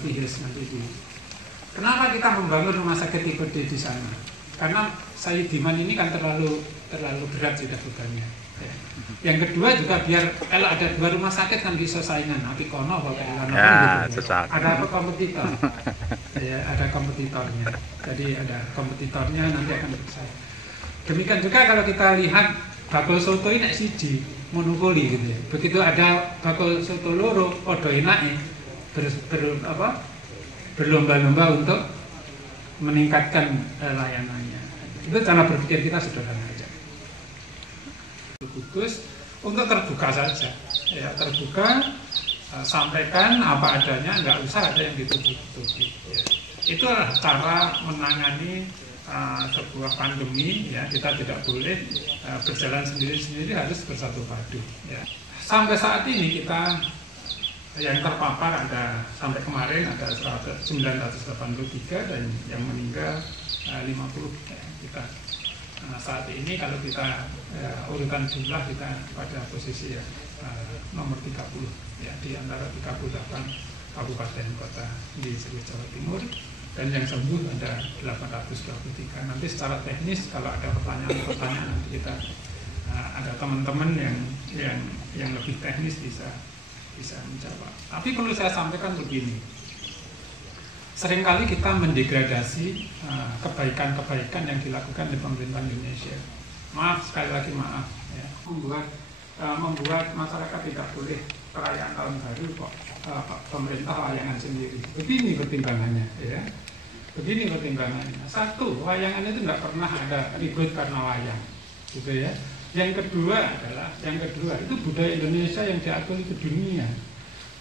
Fihis nanti di. Kenapa kita membangun rumah sakit tipe D di sana? Karena Sayyidiman ini kan terlalu berat sudah bebannya. Ya. Yang kedua juga biar kalau ada 2 rumah sakit kan bisa saingan. Nanti kono ya, gitu. Ada apa kompetitor? Ya, ada kompetitornya. Jadi ada kompetitornya nanti akan bersaing. Demikian juga kalau kita lihat bakul soto ini siji monopoli gitu ya. Begitu ada bakul soto loro, podo enake berlomba-lomba untuk meningkatkan layanannya. Itu cara berpikir kita sederhana aja. Kudus untuk terbuka saja, ya terbuka, sampaikan apa adanya, nggak usah ada yang ditutup-tutupi. Ya. Itulah cara menangani sebuah pandemi. Ya, kita tidak boleh berjalan sendiri-sendiri, harus bersatu padu. Ya. Sampai saat ini kita yang terpapar ada sampai kemarin ada 983 dan yang meninggal 50 ya, kita. Nah, saat ini kalau kita urutan jumlah kita pada posisi ya, nomor 30 ya, di antara 38 kabupaten kota di seluruh Jawa Timur, dan yang sembuh ada 823. Nanti secara teknis kalau ada pertanyaan nanti kita ada teman-teman yang lebih teknis bisa menjawab. Tapi perlu saya sampaikan begini, seringkali kita mendegradasi kebaikan-kebaikan yang dilakukan oleh pemerintah Indonesia. Maaf, sekali lagi maaf ya. Membuat masyarakat tidak boleh perayaan tahun baru kok pemerintah layangan sendiri. Begini pertimbangannya ya. Begini pertimbangannya. Satu, wayangan itu nggak pernah ada ribut karena wayang, gitu ya. Yang kedua itu budaya Indonesia yang diakui ke dunia.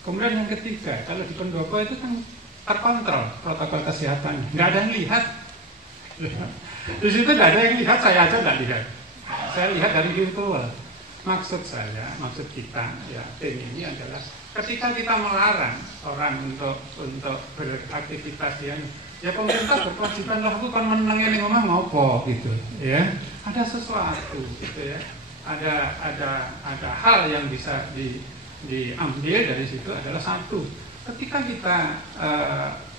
Kemudian yang ketiga, kalau di pendopo itu kan terkontrol protokol kesehatan, nggak ada yang lihat. Di situ nggak ada yang lihat, saya aja nggak lihat. Saya lihat dari virtual. Maksud kita, ya tim ini adalah ketika kita melarang orang untuk beraktivitas ya pemerintah berkewajiban lakukan menenangnya ning omah ngopo gitu, ya. Ada sesuatu gitu ya. Ada hal yang bisa diambil dari situ adalah satu. Ketika kita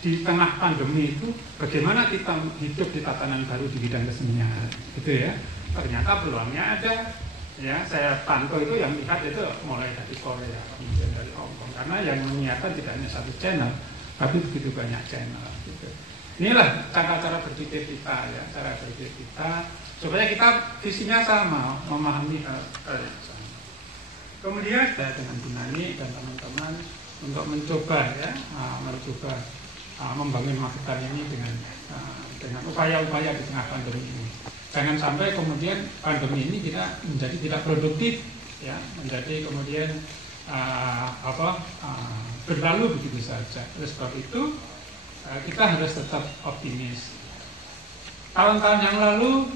di tengah pandemi itu, bagaimana kita hidup di tatanan baru di bidang kesenian, gitu ya. Ternyata peluangnya ada. Ya, saya pantau itu yang lihat itu mulai dari Korea, kemudian dari Hong Kong. Karena yang menyiarkan tidak hanya satu channel, tapi begitu banyak channel. Gitu. Inilah cara-cara berpikir kita, ya, cara berpikir kita supaya kita visinya sama, memahami hal yang sama. Kemudian saya dengan Bu Nani dan teman-teman untuk mencoba membangun masukan ini dengan upaya-upaya di tengah pandemi ini. Jangan sampai kemudian pandemi ini kita menjadi tidak produktif, ya, menjadi kemudian berlalu begitu saja. Oleh sebab itu kita harus tetap optimis. Tahun-tahun yang lalu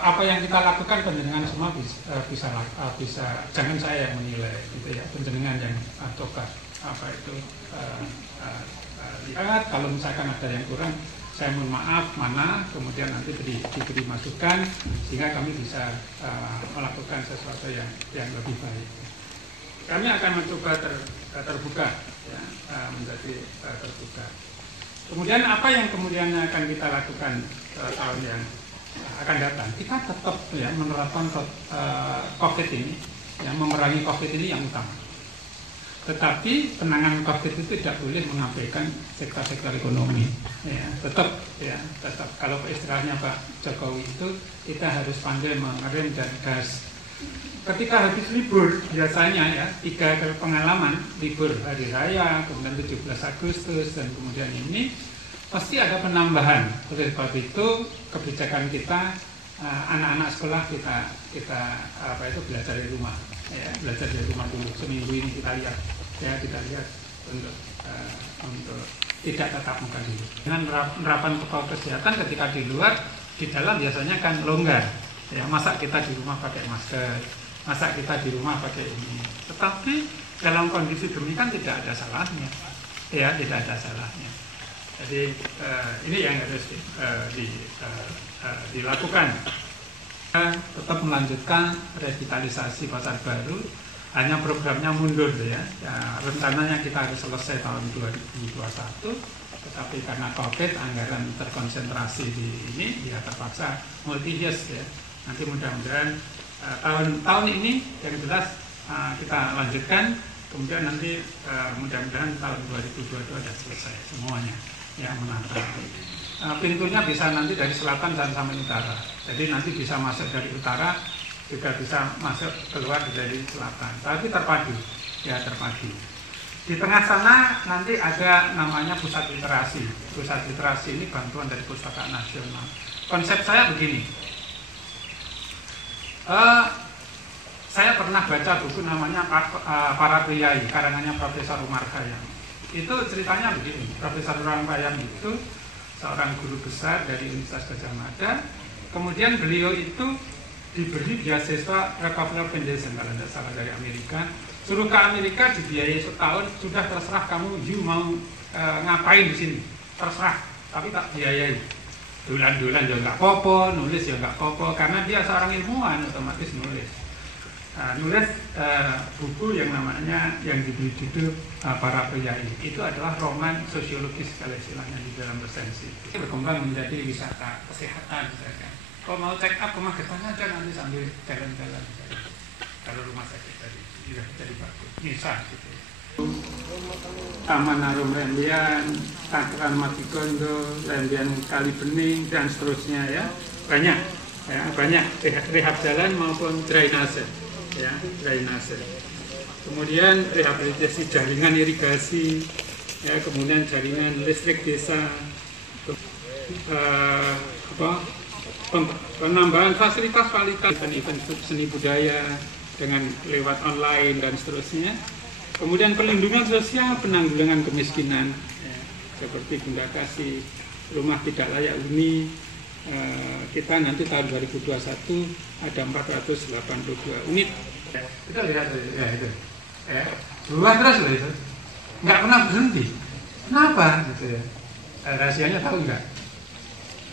apa yang kita lakukan penjenengan semua bisa jangan saya yang menilai, gitu ya, penjenengan yang coba lihat kalau misalkan ada yang kurang. Saya mohon maaf kemudian nanti diberi masukan sehingga kami bisa melakukan sesuatu yang lebih baik. Kami akan mencoba terbuka, ya, menjadi terbuka. Kemudian apa yang kemudian akan kita lakukan tahun yang akan datang? Kita tetap ya menerapkan COVID ini, ya, memerangi COVID ini yang utama. Tetapi penanganan COVID itu tidak boleh mengabaikan sektor-sektor ekonomi. Ya, tetap kalau istilahnya Pak Jokowi itu kita harus pandai mengerem dan gas. Ketika habis libur biasanya ya 3 pengalaman libur hari raya, kemudian 17 Agustus dan kemudian ini pasti ada penambahan. Oleh sebab itu kebijakan kita anak-anak sekolah kita belajar dari rumah. Ya, belajar dari rumah dulu seminggu ini kita lihat untuk tidak tatap muka dulu. Dengan penerapan protokol kesehatan ketika di luar, di dalam biasanya kan longgar. Ya, masa kita di rumah pakai masker, masa kita di rumah pakai ini. Tetapi dalam kondisi demikian tidak ada salahnya. Ya, tidak ada salahnya. Jadi ini yang harus dilakukan. Tetap melanjutkan revitalisasi pasar baru hanya programnya mundur ya. Rencananya kita harus selesai tahun 2021, tetapi karena COVID anggaran terkonsentrasi di ini ya terpaksa multi years ya. Nanti mudah-mudahan tahun ini yang jelas kita lanjutkan, kemudian nanti mudah-mudahan tahun 2022 sudah selesai semuanya yang menata. Pintunya bisa nanti dari selatan dan sampai utara, jadi nanti bisa masuk dari utara juga bisa masuk keluar dari selatan, tapi terpadu ya, terpadu. Di tengah sana nanti ada namanya pusat literasi. Pusat literasi ini bantuan dari Pustaka Nasional. Konsep saya begini, saya pernah baca buku namanya Para Priai, karangannya Profesor Umar Khayyam. Itu ceritanya begini, Profesor Umar Khayyam itu seorang guru besar dari Universitas Gadjah Mada. Kemudian beliau itu diberi beasiswa Rockefeller Foundation kalau tidak salah dari Amerika. Suruh ke Amerika dibiayai setahun, sudah terserah kamu mau ngapain di sini, terserah, tapi tak biayai. Dolan-dolan ya nggak popo, nulis ya nggak popo, karena dia seorang ilmuwan otomatis nulis. Nulis buku yang namanya yang diberi judul Para Priai. Itu adalah roman sosiologis kalau istilahnya di dalam resensi. Berkembang menjadi wisata kesehatan misalkan. Kalau mau check up rumah Magetan aja nanti sambil jalan-jalan. Kalau rumah sakit tadi jadi bagus, bisa gitu. Taman Arum Rembian, Takran Matigondo, Rembian Kali Bening dan seterusnya ya, banyak ya, banyak rehab jalan maupun drainase ya, drainase. Kemudian rehabilitasi jaringan irigasi ya, kemudian jaringan listrik desa, penambahan fasilitas event seni budaya dengan lewat online dan seterusnya. Kemudian perlindungan sosial, penanggulangan kemiskinan ya, seperti Bunda Kasih, rumah tidak layak huni. Kita nanti tahun 2021 ada 482 unit. Kita lihat ya itu. Ya, dua terus loh itu. Nggak pernah berhenti. Kenapa gitu ya? Rahasianya tahu nggak?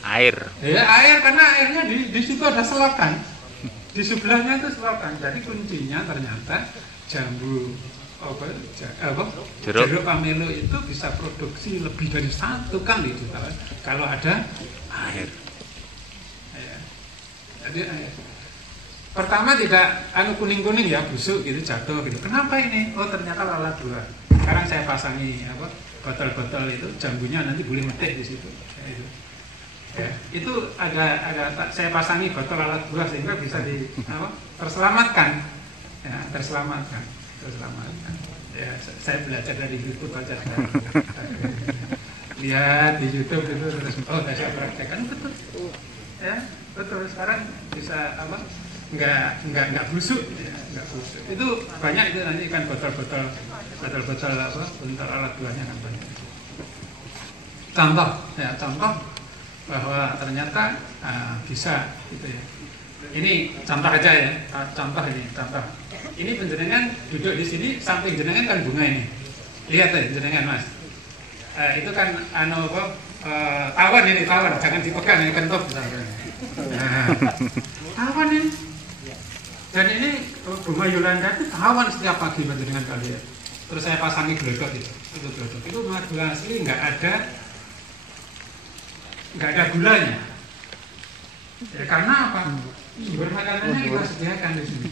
Air. Ya air, karena airnya di situ ada selokan. Di sebelahnya itu selokan. Jadi kuncinya ternyata jambu jeruk pamelo itu bisa produksi lebih dari 1 kali di tahun kalau ada air. Ya. Jadi air. Pertama tidak kuning-kuning ya, busuk gitu, jatuh gitu. Kenapa ini? Oh ternyata lalat buah. Sekarang saya pasangi botol-botol itu, jambunya nanti boleh metik di situ. Ya, itu. Ya, itu ada saya pasangi botol lalat buah sehingga bisa terselamatkan. Ya, terselamatkan. Ya, saya belajar dari YouTube aja. Lihat di YouTube itu terus saya praktekkan betul. Ya, betul. Sekarang bisa nggak busuk, ya, nggak busuk. Itu banyak itu nanti kan botol untuk alat buahnya kan banyak. Contoh bahwa ternyata bisa gitu ya. Ini contoh aja ya, contoh. Ini penjenengan duduk di sini, samping jenengan kan bunga ini. Lihat ya jenengan Mas. Itu kan tawon ini, tawon, jangan dipegang ini kentut. Nah, tawon ini. Dan ini bunga Yolanda itu tawon setiap pagi penjenengan kalian. Terus saya pasangi glodok itu glodok. Itu bunga asli nggak ada gulanya. Ya, karena apa? Sumber makanannya kita sediakan di sini.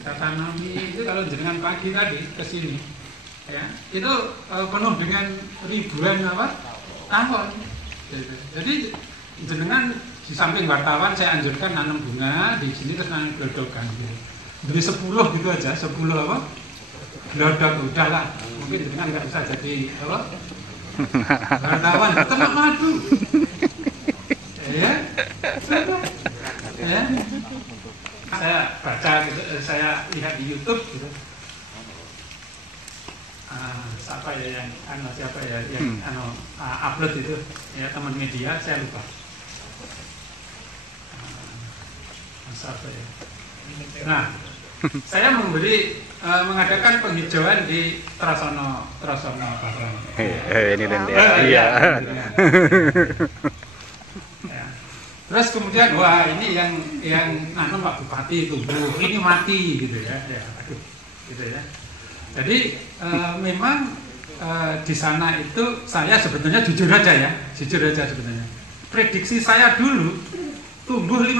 Kita tanami itu kalau jenengan pagi tadi ke sini, ya itu penuh dengan ribuan tawon. Jadi jenengan di samping wartawan saya anjurkan nanam bunga di sini terus nanam glodokan. Beli 10 gitu aja, 10 glodok udahlah. Mungkin jenengan nggak bisa jadi wartawan, ternak madu. Ya, ya. Saya baca gitu, saya lihat di YouTube gitu. Siapa ya yang upload itu ya, teman media saya lupa. Siapa ya? Nah, saya mengadakan penghijauan di Trasono Barang. Ini dan dia. Iya. Terus kemudian wah ini yang nanam Pak Bupati itu, ini mati gitu ya. Ya aduh. gitu ya. Jadi memang di sana itu saya sebetulnya jujur aja sebetulnya. Prediksi saya dulu tumbuh 5%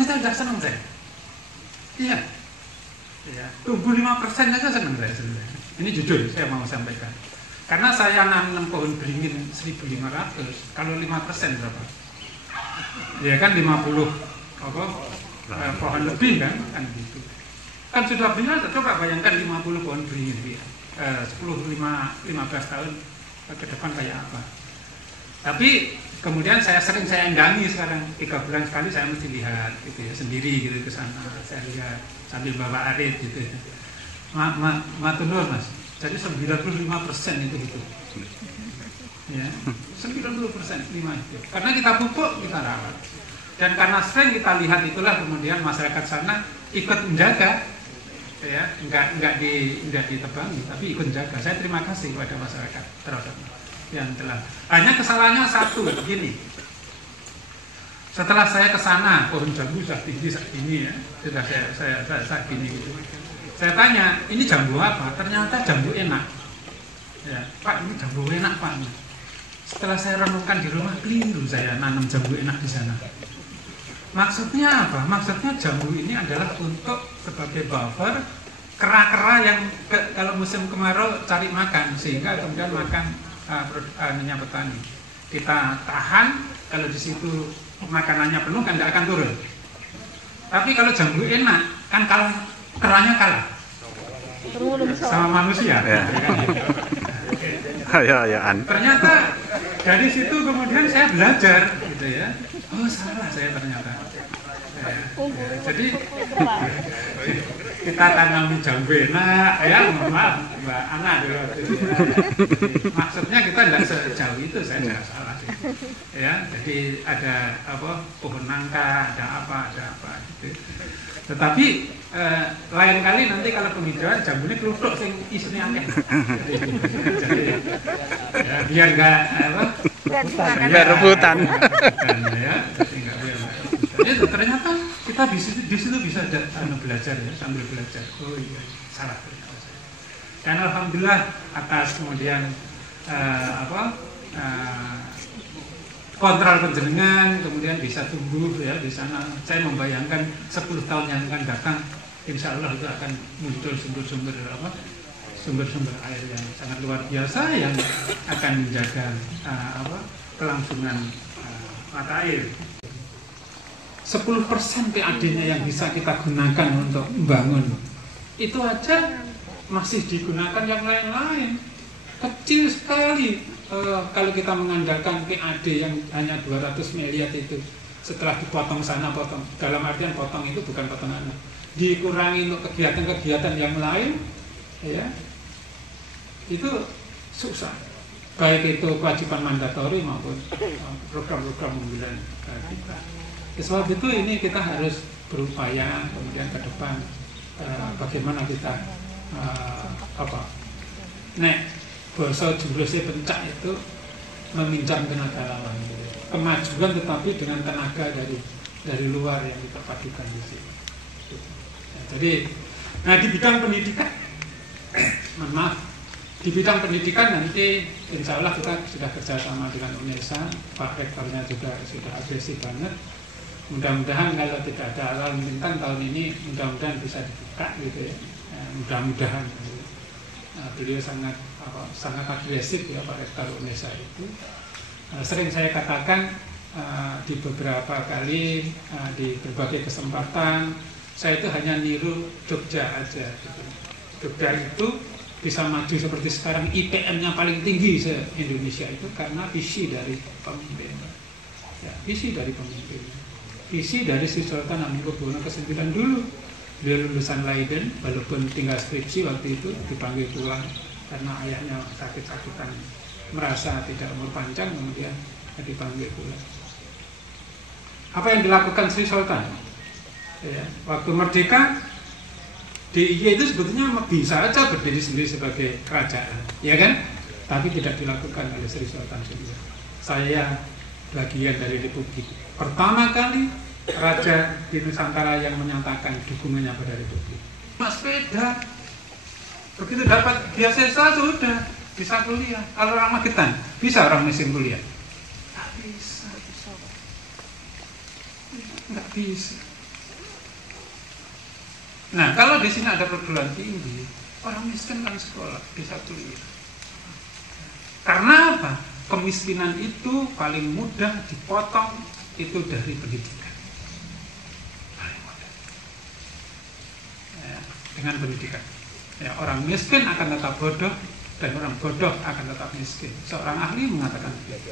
itu udah senang saya. Iya. Ya, tumbuh 5% aja senang saya sebenarnya. Ini jujur saya mau sampaikan. Karena saya nanam pohon beringin 1.500, kalau 5% berapa? Ya kan 50 pohon lebih kan gitu. Kan sudah biasa, coba bayangkan 50 pohon beringin ya. 15 tahun ke depan kayak apa. Tapi kemudian saya enggangi sekarang 3 bulan sekali saya mesti lihat gitu ya, sendiri gitu ke sana, saya lihat sambil bawa arit gitu ya. Matur Mas. Jadi 95% itu gitu. Ya, 90% 5 itu. Karena kita pupuk, kita rawat. Dan karena sering kita lihat itulah kemudian masyarakat sana ikut menjaga. Ya, enggak ditebangi, tapi ikut jaga. Saya terima kasih kepada masyarakat terhadap yang telah. Hanya kesalahannya satu, begini. Setelah saya ke sana, pohon jambu sudah tinggi saat ini ya, sudah saya saat ini. Saya tanya, ini jambu apa? Ternyata jambu enak. Ya, Pak, ini jambu enak Pak. Setelah saya renungkan di rumah, keliru saya nanam jambu enak di sana. Maksudnya apa? Maksudnya jambu ini adalah untuk sebagai buffer kera-kera yang kalau musim kemarau cari makan, sehingga kemudian makan petani. Kita tahan, kalau di situ makanannya penuh kan tidak akan turun. Tapi kalau jambu enak, kan kalau keranya kalah sama manusia. Ya. Ternyata dari situ kemudian saya belajar, gitu ya. Oh salah saya ternyata. Jadi kita tanami jambu enak, ya maaf Mbak Ana dulu. Maksudnya kita tidak sejauh itu, saya tidak salah sih. Ya, jadi ada pohon nangka, ada apa gitu. Tetapi lain kali nanti kalau penghijauan jambunya kelutuk sing isinya akeh. Jadi ya, biar enggak rebutan. Ya, itu ternyata kita di situ bisa belajar ya, sambil belajar. Oh iya, salah ternyata saya. Dan alhamdulillah atas kemudian kontrol penjenengan kemudian bisa tumbuh ya di sana. Saya membayangkan 10 tahun yang akan datang, insya Allah itu akan muncul sumber-sumber air yang sangat luar biasa yang akan menjaga kelangsungan mata air. 10% PAD-nya yang bisa kita gunakan untuk membangun itu aja masih digunakan yang lain-lain, kecil sekali. Kalau kita mengandalkan PAD yang hanya 200 miliar itu setelah dipotong sana potong, dalam artian potong itu bukan potongan, dikurangi untuk kegiatan-kegiatan yang lain ya, itu susah, baik itu kewajiban mandatori maupun program-program unggulan kita. Sebab itu ini kita harus berupaya kemudian ke depan bagaimana kita bahasa jurusnya pencak itu meminjam tenaga lawan, kemajuan tetapi dengan tenaga dari luar yang kita padukan di sini. Jadi, di bidang pendidikan, di bidang pendidikan nanti insya Allah kita sudah kerjasama dengan UNESA, Pak Rektornya juga sudah agresif banget. Mudah-mudahan kalau tidak ada alam bintang tahun ini, mudah-mudahan bisa dibuka gitu ya. Mudah-mudahan beliau sangat agresif ya Pak Rektor UNESA itu. Sering saya katakan di beberapa kali di berbagai kesempatan, saya itu hanya niru Jogja aja gitu. Jogja itu bisa maju seperti sekarang, IPM-nya paling tinggi se-Indonesia itu karena visi dari pemimpin ya, visi dari pemimpin. Visi dari Sri Sultan Hamengkubuwono ke-9 dulu. Beliau lulusan Leiden, walaupun tinggal skripsi waktu itu dipanggil pulang karena ayahnya sakit-sakitan, merasa tidak umur panjang, kemudian dipanggil pulang. Apa yang dilakukan Sri Sultan? Ya, waktu merdeka, DIY itu sebetulnya bisa saja berdiri sendiri sebagai kerajaan, ya kan? Tapi tidak dilakukan oleh Sri Sultan sendiri. Saya bagian dari Republik. Pertama kali raja di Nusantara yang menyatakan dukungannya pada Republik. Mas sepeda, Begitu dapat beasiswa sudah bisa kuliah. Kalau orang Magetan bisa orang miskin kuliah? Nggak bisa. Nggak bisa. Nah, kalau di sini ada perguruan tinggi, orang miskin kan sekolah bisa kuliah. Karena apa? Kemiskinan itu paling mudah dipotong itu dari pendidikan. Paling mudah. Ya, dengan pendidikan. Ya, orang miskin akan tetap bodoh dan orang bodoh akan tetap miskin. Seorang ahli mengatakan begitu.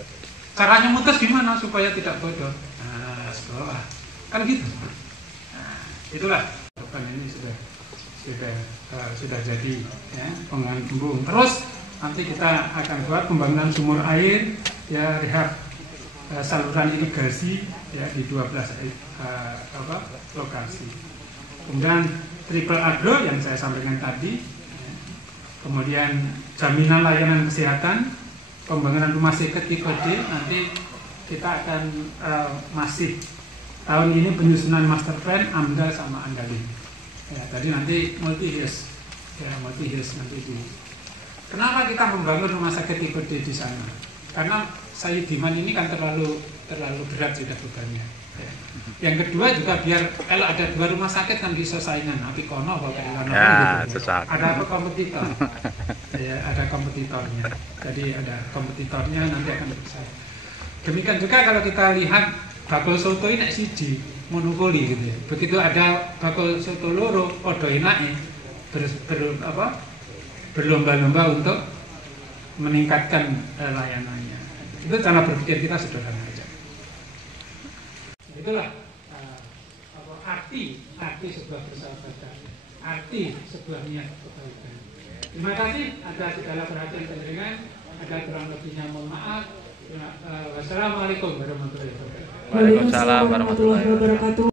Caranya mutus gimana supaya tidak bodoh? Nah, sekolah. Kan gitu. Nah, itulah. Ini sudah jadi ya, pembangunan embung. Terus nanti kita akan buat pembangunan sumur air, ya rehab saluran irigasi ya di 12 lokasi. Kemudian triple agro yang saya sampaikan tadi, ya. Kemudian jaminan layanan kesehatan, pembangunan rumah sakit tipe D. Nanti kita akan masih tahun ini penyusunan master plan AMDA sama Andalin. Ya, tadi nanti multi-use, ya multi-use nanti di. Kenapa kita membangun rumah sakit tipe D di sana? Karena Sayyidiman ini kan terlalu berat sudah bebannya. Ya. Yang kedua juga biar kalau ada 2 rumah sakit kan bisa saingan. Api kono kalau ya, gitu. Ada apa kompetitor? Ya, ada kompetitornya. Jadi ada kompetitornya nanti akan bersaing. Demikian juga kalau kita lihat bakul soto ini siji monopoli gitu ya. Begitu ada bakul soto loro podo enake berlomba-lomba untuk meningkatkan layanannya. Itu cara berpikir kita sederhana aja. Itulah arti sebuah persahabatan, arti sebuah niat kebaikan. Terima kasih atas segala perhatian panjenengan. Ada kurang lebihnya mohon maaf. Wassalamualaikum warahmatullahi wabarakatuh. Waalaikumsalam warahmatullahi wabarakatuh.